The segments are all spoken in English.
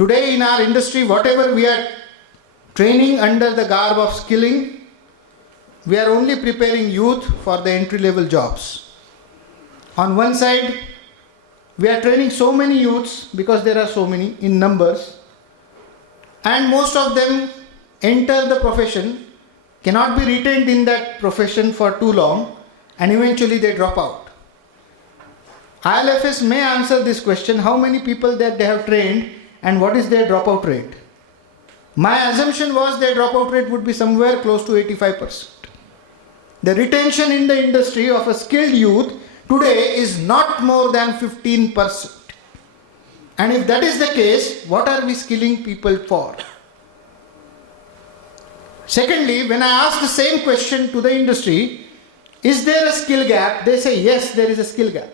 Today in our industry, whatever we are training under the garb of skilling, we are only preparing youth for the entry-level jobs. On one side, we are training so many youths because there are so many in numbers, and most of them enter the profession, cannot be retained in that profession for too long, and eventually they drop out. ILFS may answer this question, how many people that they have trained and what is their dropout rate. My assumption was their dropout rate would be somewhere close to 85%. The retention in the industry of a skilled youth today is not more than 15%. And if that is the case, what are we skilling people for? Secondly, when I ask the same question to the industry, is there a skill gap? They say yes, there is a skill gap.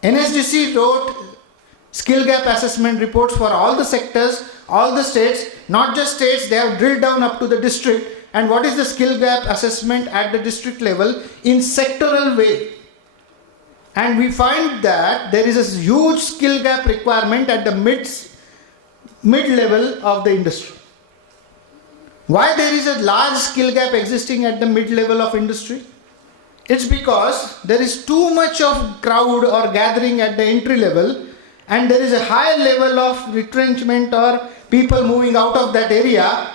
NSDC wrote skill gap assessment reports for all the sectors, all the states, not just states, they have drilled down up to the district. And what is the skill gap assessment at the district level in sectoral way? And we find that there is a huge skill gap requirement at the mid-level of the industry. Why there is a large skill gap existing at the mid-level of industry? It's because there is too much of crowd or gathering at the entry level, and there is a high level of retrenchment or people moving out of that area.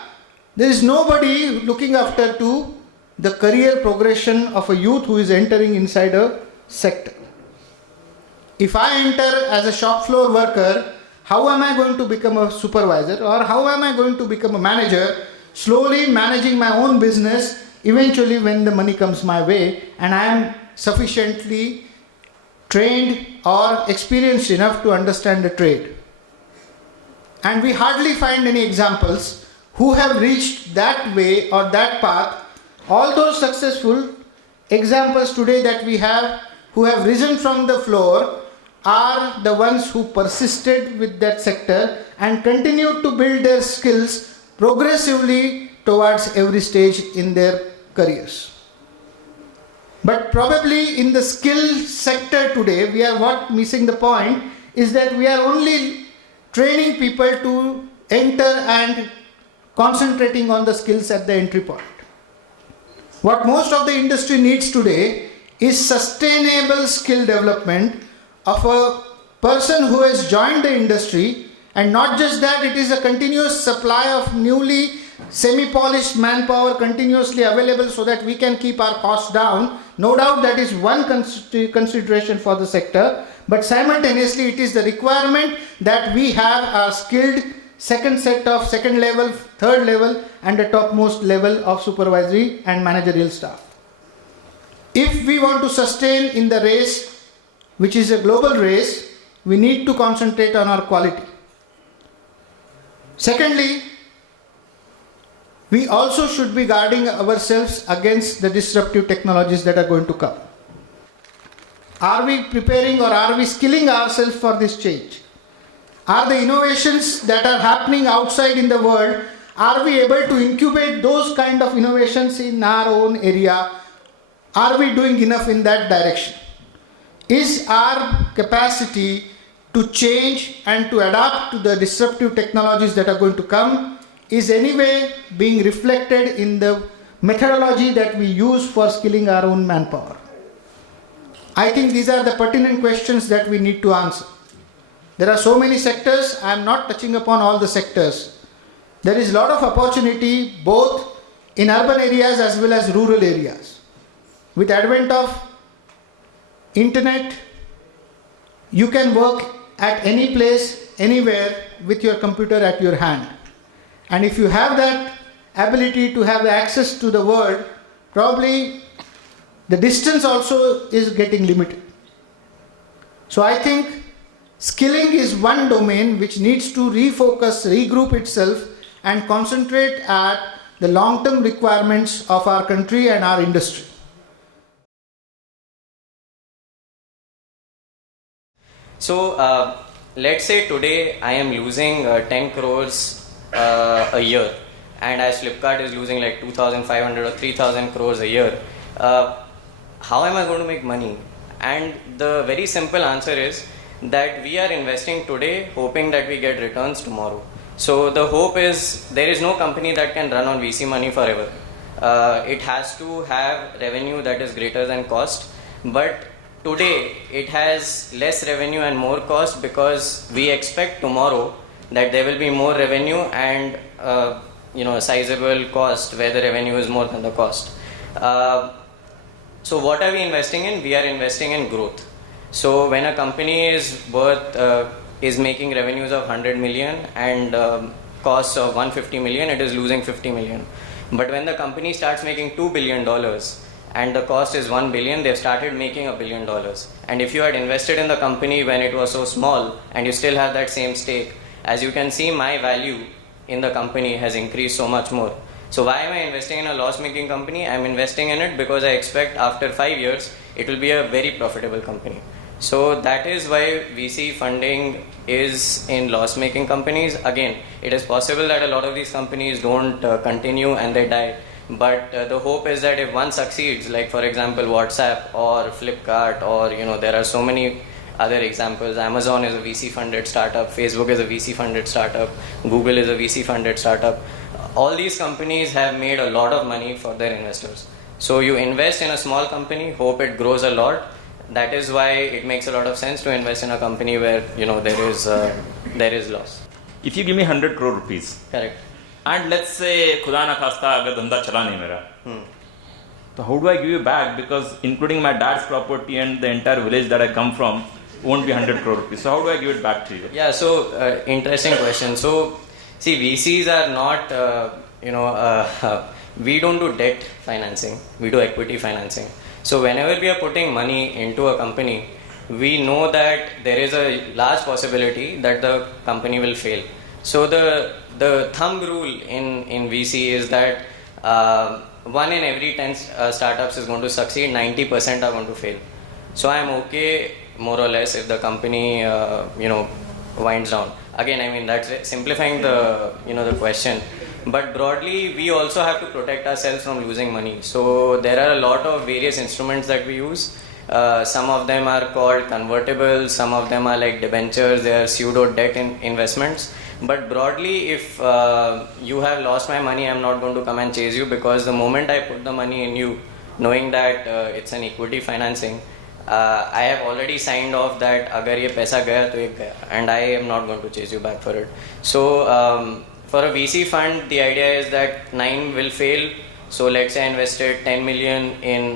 There is nobody looking after to the career progression of a youth who is entering inside a sector. If I enter as a shop floor worker, how am I going to become a supervisor, or how am I going to become a manager, slowly managing my own business, eventually when the money comes my way and I am sufficiently trained or experienced enough to understand the trade. And we hardly find any examples who have reached that way or that path. All those successful examples today that we have who have risen from the floor are the ones who persisted with that sector and continued to build their skills progressively towards every stage in their careers. But probably in the skill sector today, we are what missing the point is that we are only training people to enter and concentrating on the skills at the entry point. What most of the industry needs today is sustainable skill development of a person who has joined the industry, and not just that, it is a continuous supply of newly semi-polished manpower continuously available so that we can keep our costs down. No doubt that is one consideration for the sector, but simultaneously it is the requirement that we have a skilled second set of second level, third level and the topmost level of supervisory and managerial staff. If we want to sustain in the race, which is a global race, we need to concentrate on our quality. Secondly, we also should be guarding ourselves against the disruptive technologies that are going to come. Are we preparing or are we skilling ourselves for this change? Are the innovations that are happening outside in the world, are we able to incubate those kind of innovations in our own area? Are we doing enough in that direction? Is our capacity to change and to adapt to the disruptive technologies that are going to come is anyway being reflected in the methodology that we use for skilling our own manpower? I think these are the pertinent questions that we need to answer. There are so many sectors, I am not touching upon all the sectors. There is a lot of opportunity both in urban areas as well as rural areas. With advent of internet, you can work at any place, anywhere with your computer at your hand. And if you have that ability to have access to the world, probably the distance also is getting limited. So I think skilling is one domain which needs to refocus, regroup itself and concentrate at the long-term requirements of our country and our industry. So let's say today I am losing 10 crores a year, and as Flipkart is losing like 2,500 or 3,000 crores a year. How am I going to make money? And the very simple answer is that we are investing today hoping that we get returns tomorrow. So the hope is there is no company that can run on VC money forever. It has to have revenue that is greater than cost, but today it has less revenue and more cost because we expect tomorrow that there will be more revenue and a sizable cost where the revenue is more than the cost. So what are we investing in? We are investing in growth. So when a company is making revenues of 100 million and costs of 150 million, it is losing 50 million. But when the company starts making $2 billion and the cost is 1 billion, they've started making $1 billion. And if you had invested in the company when it was so small and you still have that same stake, as you can see, my value in the company has increased so much more. So why am I investing in a loss-making company? I'm investing in it because I expect after 5 years, it will be a very profitable company. So that is why VC funding is in loss-making companies. Again, it is possible that a lot of these companies don't continue and they die. But the hope is that if one succeeds, like for example WhatsApp or Flipkart, or there are so many other examples. Amazon is a VC funded startup, Facebook is a VC funded startup, Google is a VC funded startup. All these companies have made a lot of money for their investors. So you invest in a small company, hope it grows a lot. That is why it makes a lot of sense to invest in a company where there is loss. If you give me 100 crore rupees, Correct. and let's say खुदा ना खास्ता अगर धंधा चला नहीं मेरा, so how do I give you back? Because including my dad's property and the entire village that I come from won't be 100 crore rupees. So how do I give it back to you? Yeah, so interesting question. So see, VCs are not, we don't do debt financing, we do equity financing. So whenever we are putting money into a company, we know that there is a large possibility that the company will fail. So the thumb rule in VC is that 1 in every 10 startups is going to succeed, 90% are going to fail. So I am okay more or less if the company winds down. Again, I mean that's simplifying the question. But broadly, we also have to protect ourselves from losing money. So there are a lot of various instruments that we use. Some of them are called convertibles, some of them are like debentures, they are pseudo debt investments. But broadly, if you have lost my money, I'm not going to come and chase you, because the moment I put the money in you, knowing that it's an equity financing, I have already signed off that agar ye paisa gaya to ek gaya, and I am not going to chase you back for it. So for a VC fund, the idea is that 9 will fail. So let's say I invested 10 million in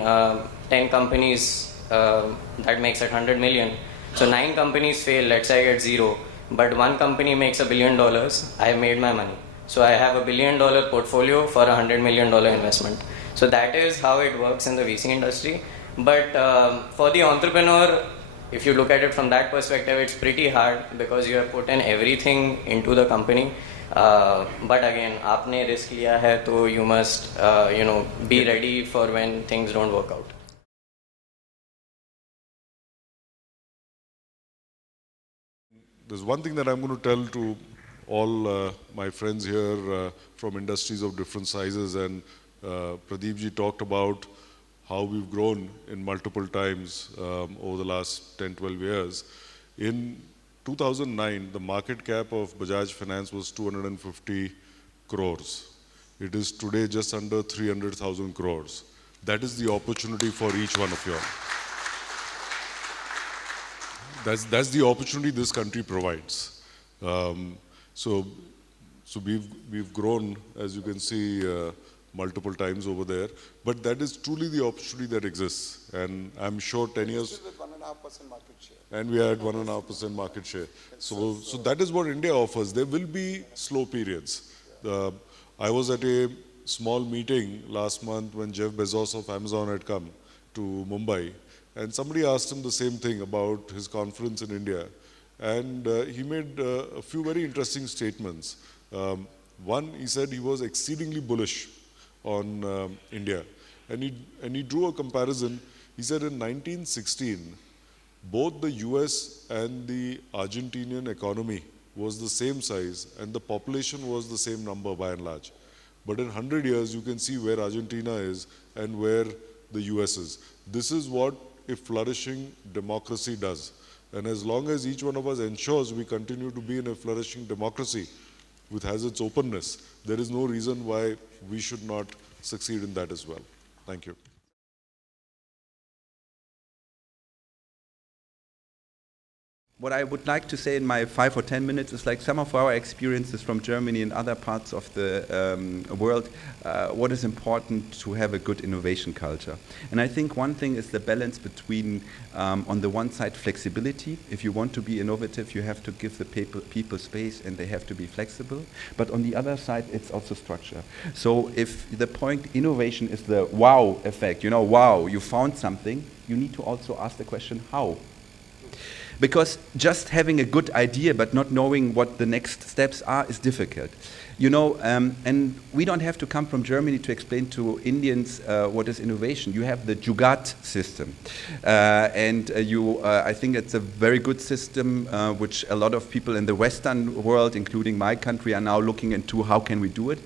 10 companies, that makes it 100 million. So 9 companies fail, let's say I get 0. But one company makes $1 billion, I have made my money. So I have $1 billion portfolio for $100 million investment. So that is how it works in the VC industry. But for the entrepreneur, if you look at it from that perspective, it's pretty hard because you have put in everything into the company. But again, आपने risk लिया है, तो you must be ready for when things don't work out. There's one thing that I'm going to tell to all my friends here from industries of different sizes, and Pradeep ji talked about how we've grown in multiple times over the last 10, 12 years. In 2009, the market cap of Bajaj Finance was 250 crores. It is today just under 300,000 crores. That is the opportunity for each one of you all. That's the opportunity this country provides. So we've grown, as you can see, multiple times over there. But that is truly the opportunity that exists. And I'm sure 10 years... Still with 1.5% market share. And we are at 1.5% market share. So that is what India offers. There will be slow periods. I was at a small meeting last month when Jeff Bezos of Amazon had come to Mumbai. And somebody asked him the same thing about his conference in India. And he made a few very interesting statements. One, he said he was exceedingly bullish on India. And he drew a comparison. He said in 1916, both the US and the Argentinian economy was the same size and the population was the same number by and large. But in 100 years, you can see where Argentina is and where the US is. This is what a flourishing democracy does. And as long as each one of us ensures we continue to be in a flourishing democracy which has its openness, there is no reason why we should not succeed in that as well. Thank you. What I would like to say in my 5 or 10 minutes is like some of our experiences from Germany and other parts of the world, what is important to have a good innovation culture. And I think one thing is the balance between, on the one side, flexibility. If you want to be innovative, you have to give the people space and they have to be flexible. But on the other side, it's also structure. So if the point innovation is the wow effect, you know, wow, you found something, you need to also ask the question, how? Because just having a good idea but not knowing what the next steps are is difficult. You know, and we don't have to come from Germany to explain to Indians what is innovation. You have the Jugaad system. I think it's a very good system which a lot of people in the Western world, including my country, are now looking into how can we do it.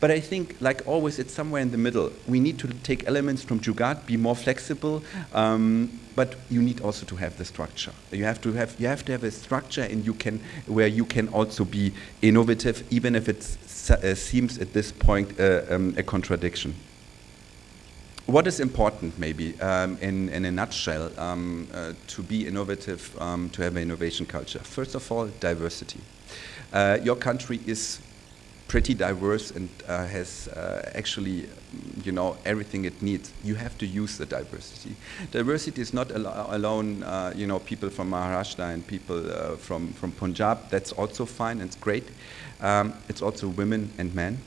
But I think, like always, it's somewhere in the middle. We need to take elements from Jugaad, be more flexible, but you need also to have the structure. You have to have a structure, and where you can also be innovative, even if it seems at this point a contradiction. What is important, maybe, in a nutshell, to be innovative, to have an innovation culture? First of all, diversity. Your country is pretty diverse and has actually, you know, everything it needs. You have to use the diversity. Diversity is not alone, you know, people from Maharashtra and people from Punjab. That's also fine. It's great. It's also women and men.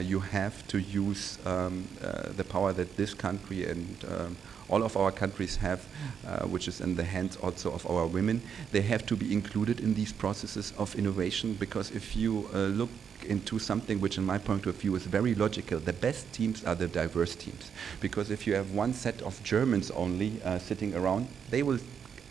You have to use the power that this country and all of our countries have, which is in the hands also of our women. They have to be included in these processes of innovation, because if you look into something which in my point of view is very logical, the best teams are the diverse teams. Because if you have one set of Germans only sitting around, they will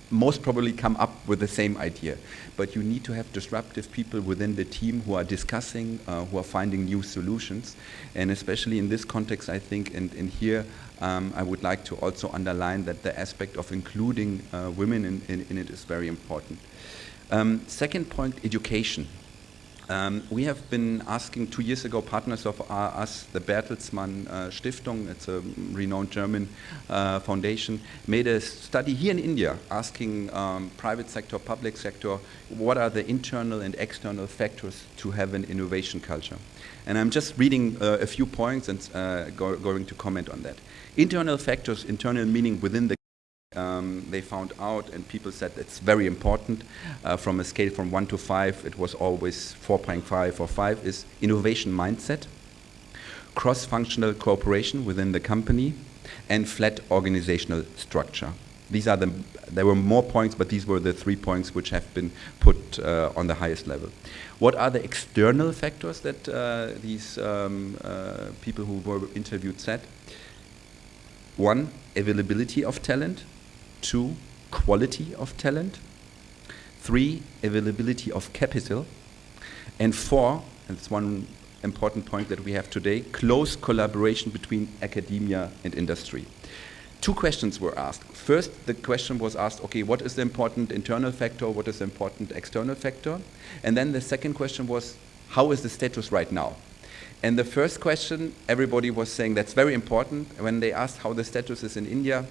most probably come up with the same idea. But you need to have disruptive people within the team who are discussing, who are finding new solutions. And especially in this context, I think, and here I would like to also underline that the aspect of including women in it is very important. Second point, education. We have been asking 2 years ago, partners of us, the Bertelsmann Stiftung, it's a renowned German foundation, made a study here in India asking private sector, public sector, what are the internal and external factors to have an innovation culture. And I'm just reading a few points and going to comment on that. Internal factors, internal meaning within the they found out, and people said it's very important, from a scale from 1 to 5, it was always 4.5 or 5, is innovation mindset, cross-functional cooperation within the company, and flat organizational structure. There were more points, but these were the 3 points which have been put on the highest level. What are the external factors that these people who were interviewed said? 1, availability of talent. 2, quality of talent. 3, availability of capital. And 4, and it's one important point that we have today, close collaboration between academia and industry. 2 questions were asked. First, the question was asked, okay, what is the important internal factor, what is the important external factor? And then the second question was, how is the status right now? And the first question, everybody was saying that's very important. When they asked how the status is in India,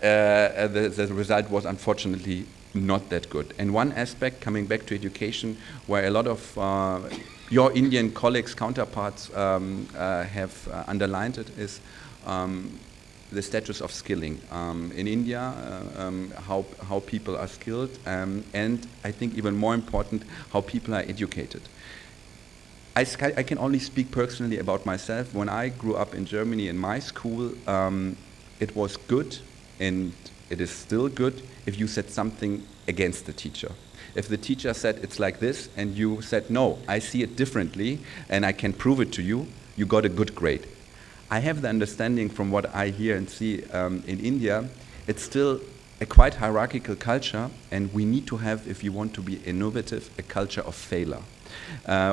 the result was unfortunately not that good. And one aspect, coming back to education, where a lot of your Indian colleagues, counterparts have underlined it, is the status of skilling. In India, how people are skilled, and I think even more important, how people are educated. I can only speak personally about myself. When I grew up in Germany in my school, it was good, and it is still good, if you said something against the teacher. If the teacher said it's like this, and you said, no, I see it differently, and I can prove it to you, you got a good grade. I have the understanding from what I hear and see in India, it's still a quite hierarchical culture, and we need to have, if you want to be innovative, a culture of failure.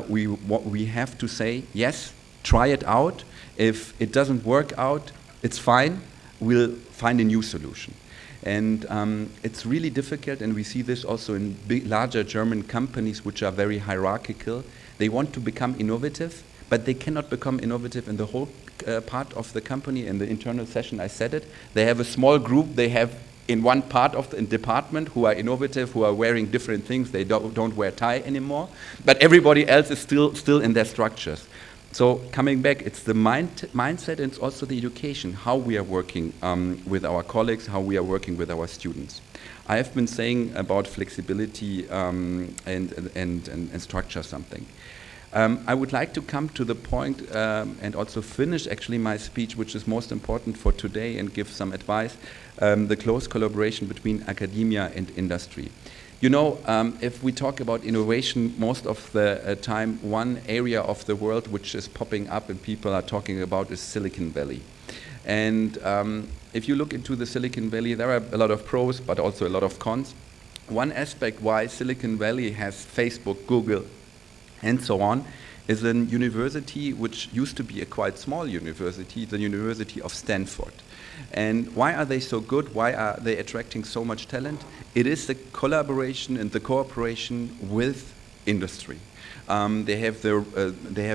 We have to say, yes, try it out. If it doesn't work out, it's fine. We'll find a new solution. And it's really difficult, and we see this also in larger German companies which are very hierarchical. They want to become innovative, but they cannot become innovative in the whole part of the company. In the internal session I said it, they have a small group, they have in one part of the department who are innovative, who are wearing different things, they don't wear tie anymore, but everybody else is still in their structures. So coming back, it's the mindset and it's also the education, how we are working with our colleagues, how we are working with our students. I have been saying about flexibility and structure something. I would like to come to the point and also finish actually my speech, which is most important for today, and give some advice, the close collaboration between academia and industry. You know, if we talk about innovation, most of the time, one area of the world which is popping up and people are talking about is Silicon Valley. And if you look into the Silicon Valley, there are a lot of pros, but also a lot of cons. One aspect why Silicon Valley has Facebook, Google, and so on, is a university which used to be a quite small university, the University of Stanford. And why are they so good? Why are they attracting so much talent? It is the collaboration and the cooperation with industry. They have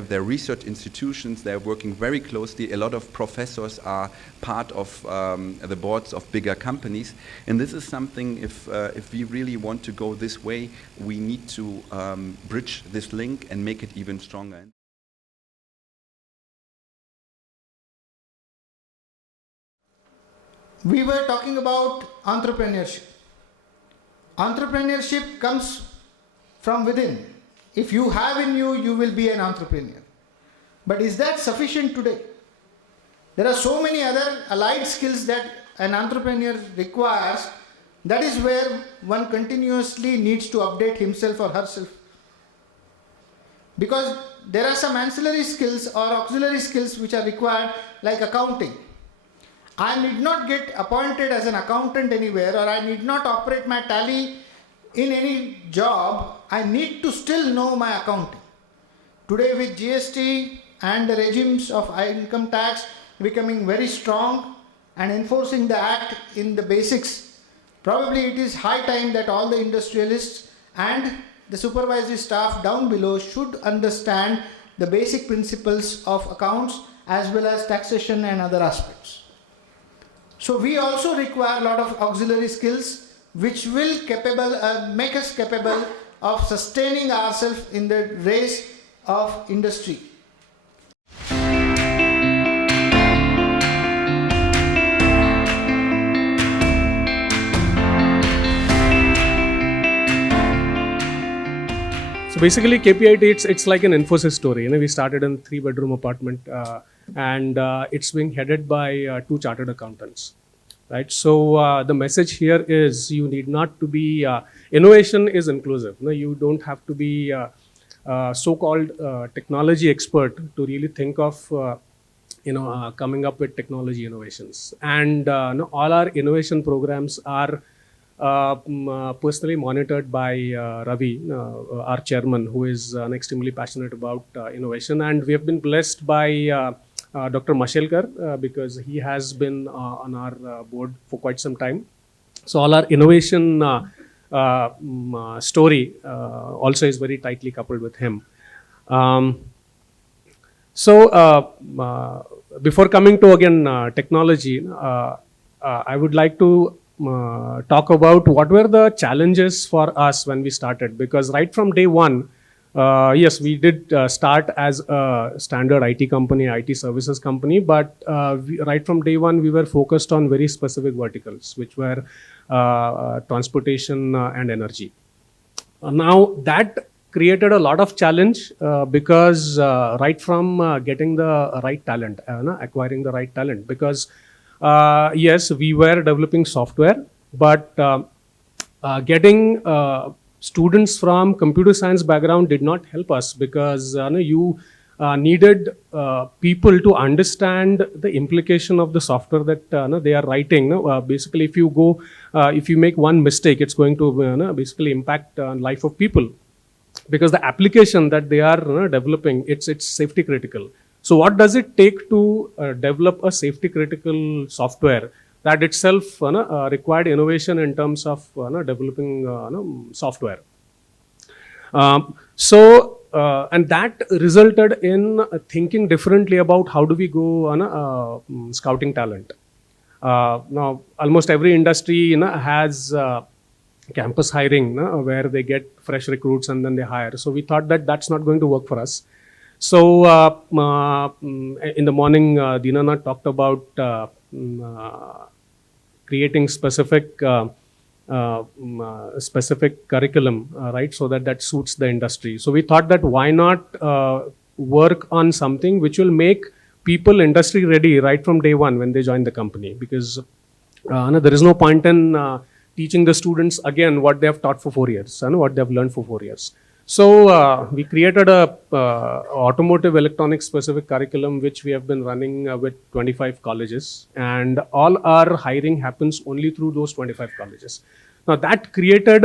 their research institutions. They are working very closely. A lot of professors are part of the boards of bigger companies. And this is something, if we really want to go this way, we need to bridge this link and make it even stronger. We were talking about entrepreneurship. Entrepreneurship comes from within. If you have in you, you will be an entrepreneur. But is that sufficient today? There are so many other allied skills that an entrepreneur requires. That is where one continuously needs to update himself or herself. Because there are some ancillary skills or auxiliary skills which are required, like accounting. I need not get appointed as an accountant anywhere, or I need not operate my tally in any job. I need to still know my accounting. Today with GST and the regimes of income tax becoming very strong and enforcing the act in the basics, probably it is high time that all the industrialists and the supervisory staff down below should understand the basic principles of accounts as well as taxation and other aspects. So we also require a lot of auxiliary skills which will make us capable of sustaining ourselves in the race of industry. So basically KPIT, it's like an Infosys story. You know, we started in a 3-bedroom apartment and it's being headed by 2 chartered accountants. Right. So the message here is you need not to be, innovation is inclusive. You know, you don't have to be so-called technology expert to really think of, coming up with technology innovations. And all our innovation programs are personally monitored by Ravi, our chairman, who is extremely passionate about innovation. And we have been blessed by Dr. Mashelkar, because he has been on our board for quite some time. So all our innovation story also is very tightly coupled with him. Before coming to again technology, I would like to talk about what were the challenges for us when we started, because right from day one, yes, we did start as a standard IT company, IT services company, but right from day one, we were focused on very specific verticals, which were transportation and energy. Now, that created a lot of challenge because right from getting the right talent, acquiring the right talent, because yes, we were developing software, but getting students from computer science background did not help us, because you needed people to understand the implication of the software that they are writing. Basically, if you make one mistake, it's going to basically impact life of people, because the application that they are developing, it's safety critical. So what does it take to develop a safety critical software that itself required innovation in terms of developing software. And that resulted in thinking differently about how do we go on scouting talent. Now, almost every industry has campus hiring where they get fresh recruits and then they hire. So we thought that that's not going to work for us. So in the morning, Dinanath talked about creating specific curriculum, right, so that suits the industry. So we thought that why not work on something which will make people industry ready right from day one when they join the company, because there is no point in teaching the students again what they have taught for 4 years, what they have learned for 4 years. So we created a automotive electronics specific curriculum which we have been running with 25 colleges, and all our hiring happens only through those 25 colleges. Now that created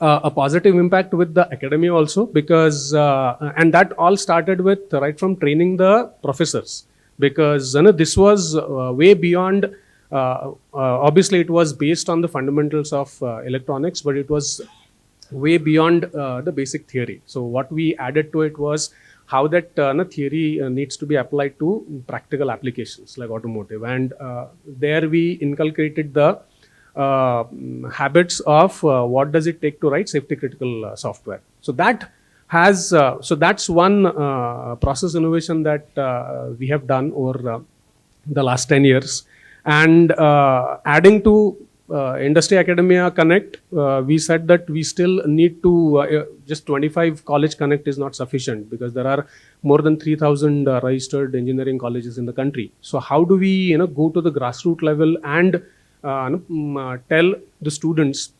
a positive impact with the academia also, because and that all started with right from training the professors, because this was way beyond. Obviously, it was based on the fundamentals of electronics, but it was way beyond the basic theory. So what we added to it was how that theory needs to be applied to practical applications like automotive, and there we inculcated the habits of what does it take to write safety critical software. So that has so that's one process innovation that we have done over the last 10 years. And adding to Industry Academia Connect, we said that we still need to, just 25 college connect is not sufficient, because there are more than 3,000 registered engineering colleges in the country. So how do we go to the grassroots level and tell the students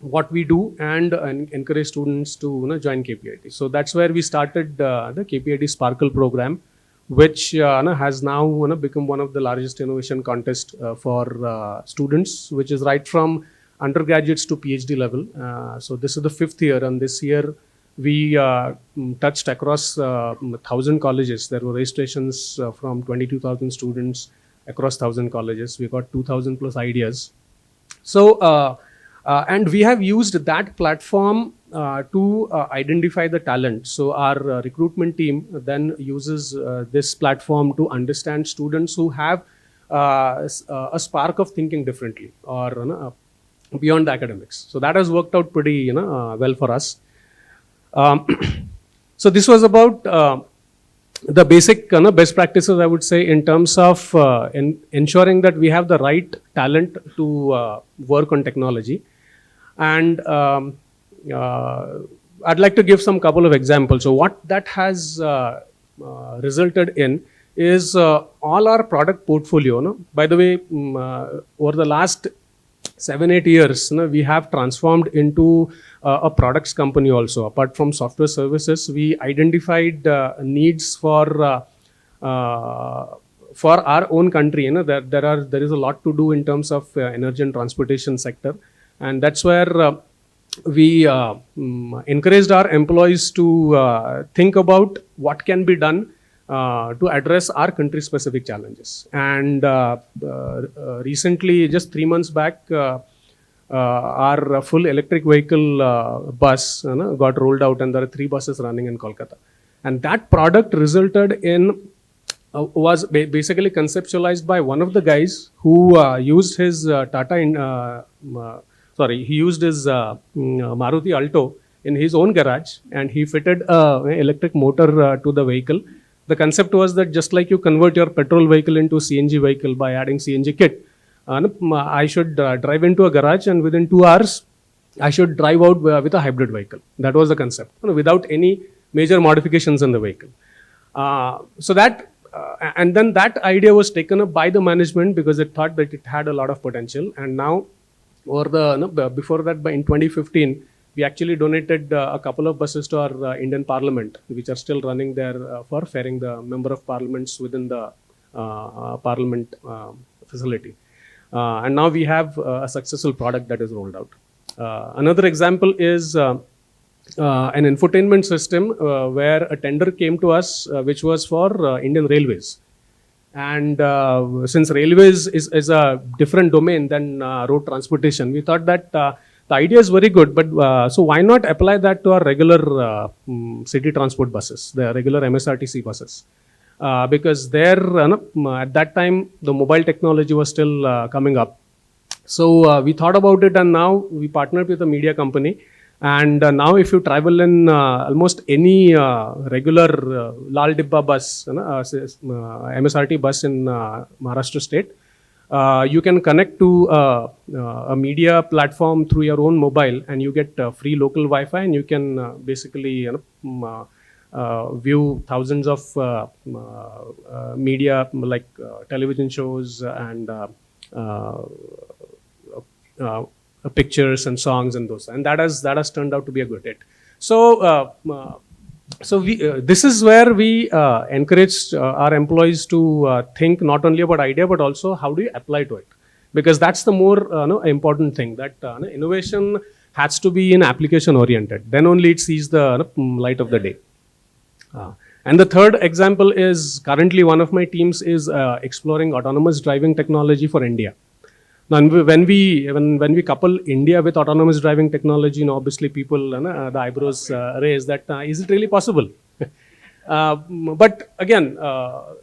what we do and encourage students to join KPIT. So that's where we started the KPIT Sparkle program, which has now become one of the largest innovation contests for students, which is right from undergraduates to PhD level. So this is the 5th year, and this year we touched across 1,000 colleges. There were registrations from 22,000 students across 1,000 colleges. We got 2,000 plus ideas. So, and we have used that platform to identify the talent. So our recruitment team then uses this platform to understand students who have a spark of thinking differently or beyond the academics. So that has worked out pretty well for us. So this was about the basic best practices, I would say, in terms of ensuring that we have the right talent to work on technology. And I'd like to give some couple of examples. So what that has resulted in is all our product portfolio. By the way, over the last 7-8 years, we have transformed into a products company also. Apart from software services, we identified needs for our own country. There is a lot to do in terms of energy and transportation sector, and that's where we encouraged our employees to think about what can be done to address our country specific challenges. And recently, just 3 months back, our full electric vehicle bus got rolled out, and there are 3 buses running in Kolkata. And that product resulted in was basically conceptualized by one of the guys who used his he used his Maruti Alto in his own garage, and he fitted an electric motor to the vehicle. The concept was that just like you convert your petrol vehicle into CNG vehicle by adding CNG kit, I should drive into a garage, and within 2 hours, I should drive out with a hybrid vehicle. That was the concept, without any major modifications in the vehicle. So that, and then that idea was taken up by the management because it thought that it had a lot of potential. And now, before that, in 2015, we actually donated a couple of buses to our Indian Parliament, which are still running there for ferrying the member of parliaments within the Parliament facility. And now we have a successful product that is rolled out. Another example is an infotainment system where a tender came to us, which was for Indian Railways. And since railways is a different domain than road transportation, we thought that the idea is very good, but so why not apply that to our regular city transport buses, the regular MSRTC buses? Because there, at that time, the mobile technology was still coming up. So we thought about it, and now we partnered with a media company. And now if you travel in almost any regular Lal Dibba bus, MSRT bus in Maharashtra state, you can connect to a media platform through your own mobile, and you get free local Wi-Fi, and you can basically view thousands of media like television shows and pictures and songs and those, and that has turned out to be a good hit. So this is where we encouraged our employees to think not only about idea but also how do you apply to it, because that's the more important thing, that innovation has to be in application oriented, then only it sees the light of the day. And the third example is currently one of my teams is exploring autonomous driving technology for India. Now, when we couple India with autonomous driving technology, obviously people, the eyebrows raise that, is it really possible? But again,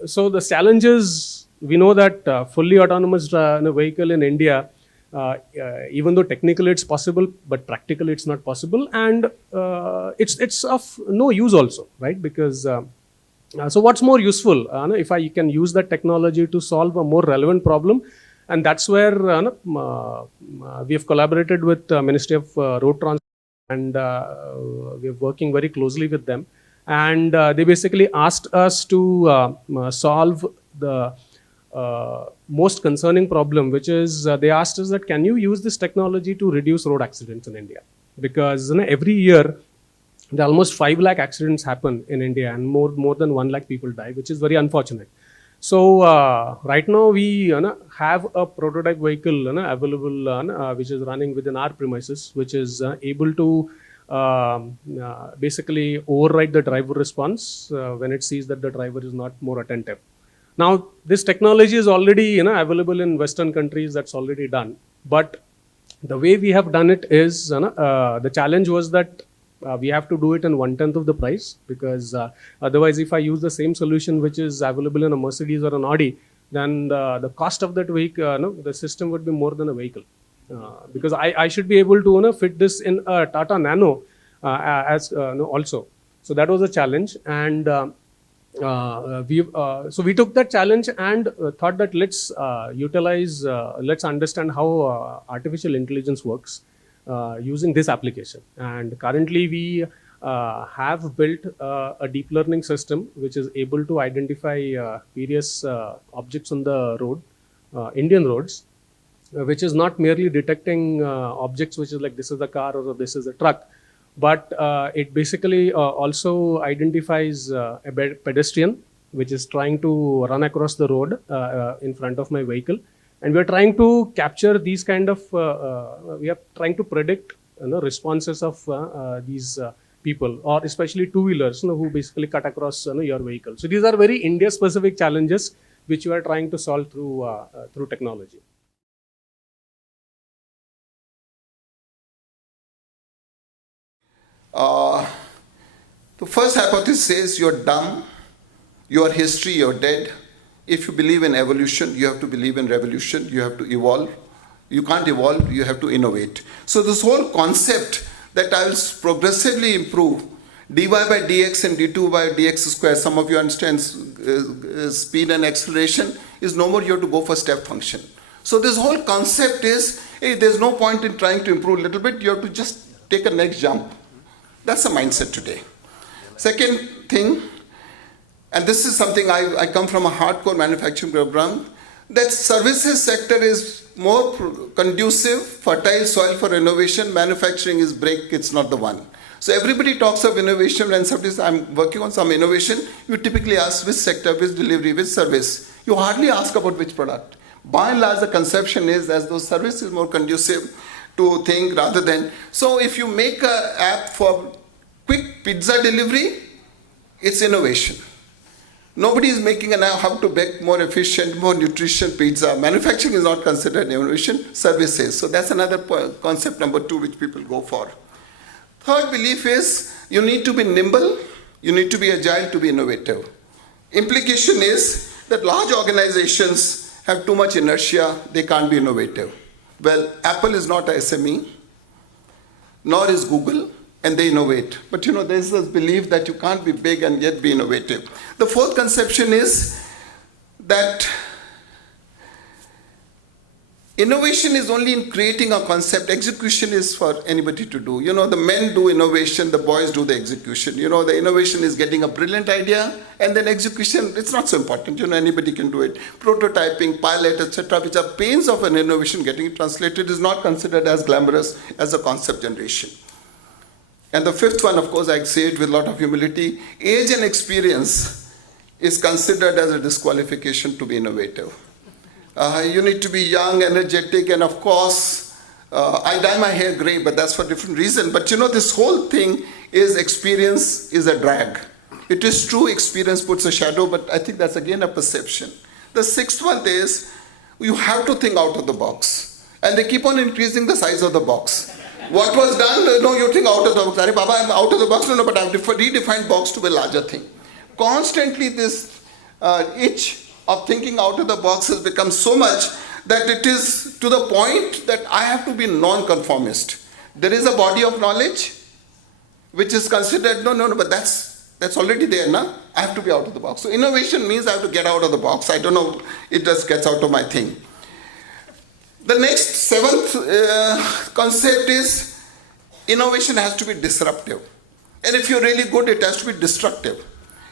so the challenge is, we know that fully autonomous vehicle in India, even though technically it's possible, but practically it's not possible, and it's of no use also, right? Because so what's more useful if I can use that technology to solve a more relevant problem? And that's where we have collaborated with Ministry of Road Transport, and we're working very closely with them. And they basically asked us to solve the most concerning problem, which is they asked us that can you use this technology to reduce road accidents in India? Because every year there are almost 5 lakh accidents happen in India, and more than 1 lakh people die, which is very unfortunate. So right now we have a prototype vehicle available, which is running within our premises, which is able to basically override the driver response when it sees that the driver is not more attentive. Now this technology is already available in Western countries, that's already done. But the way we have done it is the challenge was that we have to do it in 1/10 of the price, because otherwise if I use the same solution which is available in a Mercedes or an Audi, then the cost of that vehicle, the system would be more than a vehicle. Because I should be able to fit this in a Tata Nano as also. So that was a challenge, and so we took that challenge and thought that let's utilize, let's understand how artificial intelligence works using this application. And currently we have built a deep learning system which is able to identify various objects on the road, Indian roads, which is not merely detecting objects which is like this is a car or this is a truck, but it basically also identifies a pedestrian which is trying to run across the road in front of my vehicle. And we are trying to capture these kind of, we are trying to predict responses of these people, or especially two-wheelers who basically cut across your vehicle. So these are very India-specific challenges which we are trying to solve through technology. The first hypothesis says you're dumb, your history, you're dead. If you believe in evolution, you have to believe in revolution, you have to evolve. You can't evolve, you have to innovate. So this whole concept that I will progressively improve dy by dx and d2 by dx square, some of you understand speed and acceleration, is no more you have to go for step function. So this whole concept is, hey, there's no point in trying to improve a little bit, you have to just take a next jump. That's the mindset today. Second thing, and this is something I come from a hardcore manufacturing background, that services sector is more conducive, fertile soil for innovation. Manufacturing is break, it's not the one. So everybody talks of innovation. When somebody says, I'm working on some innovation, you typically ask which sector, which delivery, which service. You hardly ask about which product. By and large, the conception is as though service is more conducive to think rather than. So if you make an app for quick pizza delivery, it's innovation. Nobody is making how to bake more efficient, more nutrition pizza. Manufacturing is not considered innovation, services. So that's another concept number 2 which people go for. Third belief is you need to be nimble, you need to be agile to be innovative. Implication is that large organizations have too much inertia, they can't be innovative. Well, Apple is not a SME, nor is Google, and they innovate. But there's this belief that you can't be big and yet be innovative. The fourth conception is that innovation is only in creating a concept. Execution is for anybody to do. The men do innovation, the boys do the execution. The innovation is getting a brilliant idea, and then execution, it's not so important. Anybody can do it. Prototyping, pilot, etc., which are pains of an innovation getting it translated, is not considered as glamorous as a concept generation. And the fifth one, of course, I say it with a lot of humility, age and experience is considered as a disqualification to be innovative. You need to be young, energetic, and of course, I dye my hair gray, but that's for a different reason. But this whole thing is experience is a drag. It is true experience puts a shadow, but I think that's again a perception. The sixth one is you have to think out of the box. And they keep on increasing the size of the box. What was done? No, you think out of the box. Arey Baba, I'm out of the box. No, but I've redefined box to a larger thing. Constantly this itch of thinking out of the box has become so much that it is to the point that I have to be non-conformist. There is a body of knowledge which is considered, no, but that's already there, na? I have to be out of the box. So innovation means I have to get out of the box. I don't know, it just gets out of my thing. The next seventh concept is innovation has to be disruptive. And if you're really good, it has to be destructive.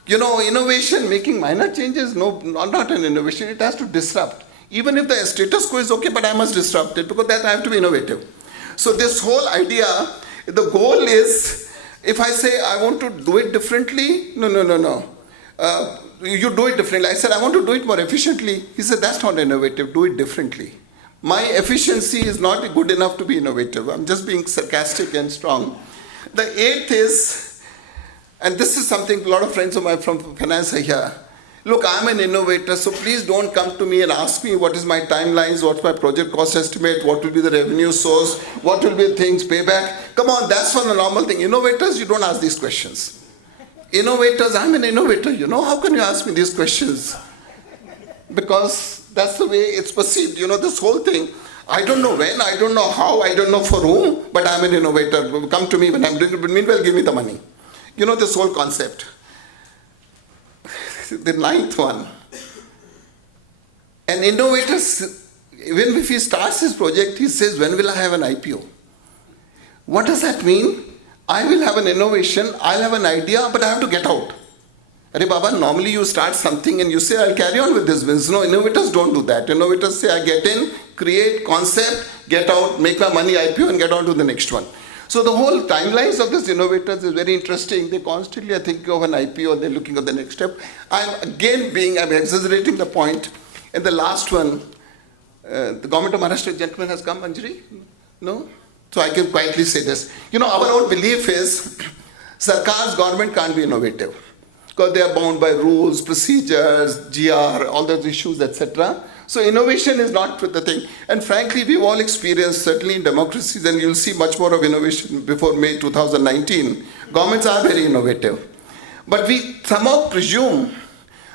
Innovation, making minor changes, no, not an innovation, it has to disrupt. Even if the status quo is okay, but I must disrupt it because that I have to be innovative. So this whole idea, the goal is, if I say I want to do it differently, no. You do it differently. I said I want to do it more efficiently. He said that's not innovative, do it differently. My efficiency is not good enough to be innovative. I'm just being sarcastic and strong. The eighth is, and this is something a lot of friends of mine from finance are here. Look, I'm an innovator, so please don't come to me and ask me what is my timelines, what's my project cost estimate, what will be the revenue source, what will be the things, payback. Come on, that's for the normal thing. Innovators, you don't ask these questions. Innovators, I'm an innovator, how can you ask me these questions? Because that's the way it's perceived, this whole thing. I don't know when, I don't know how, I don't know for whom, but I'm an innovator. Come to me when I'm doing it, but meanwhile give me the money. This whole concept. The ninth one. An innovator, even if he starts his project, he says, when will I have an IPO? What does that mean? I will have an innovation, I'll have an idea, but I have to get out. Arey Baba, normally you start something and you say, I'll carry on with this business. No, innovators don't do that. Innovators say, I get in, create, concept, get out, make my money, IPO, and get on to the next one. So the whole timelines of these innovators is very interesting. They constantly are thinking of an IPO, they're looking at the next step. I'm exaggerating the point. And the last one, the government of Maharashtra gentleman has come, Anjali? No? So I can quietly say this. Our own belief is, Sarkar's government can't be innovative. Because they are bound by rules, procedures, GR, all those issues, etc. So innovation is not the thing. And frankly, we've all experienced, certainly in democracies, and you'll see much more of innovation before May 2019. Governments are very innovative. But we somehow presume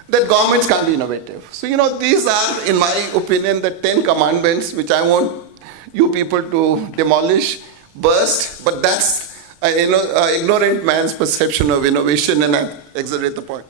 that governments can't be innovative. So, these are, in my opinion, the 10 commandments which I want you people to demolish, burst, but that's an ignorant man's perception of innovation, and I exaggerate the point.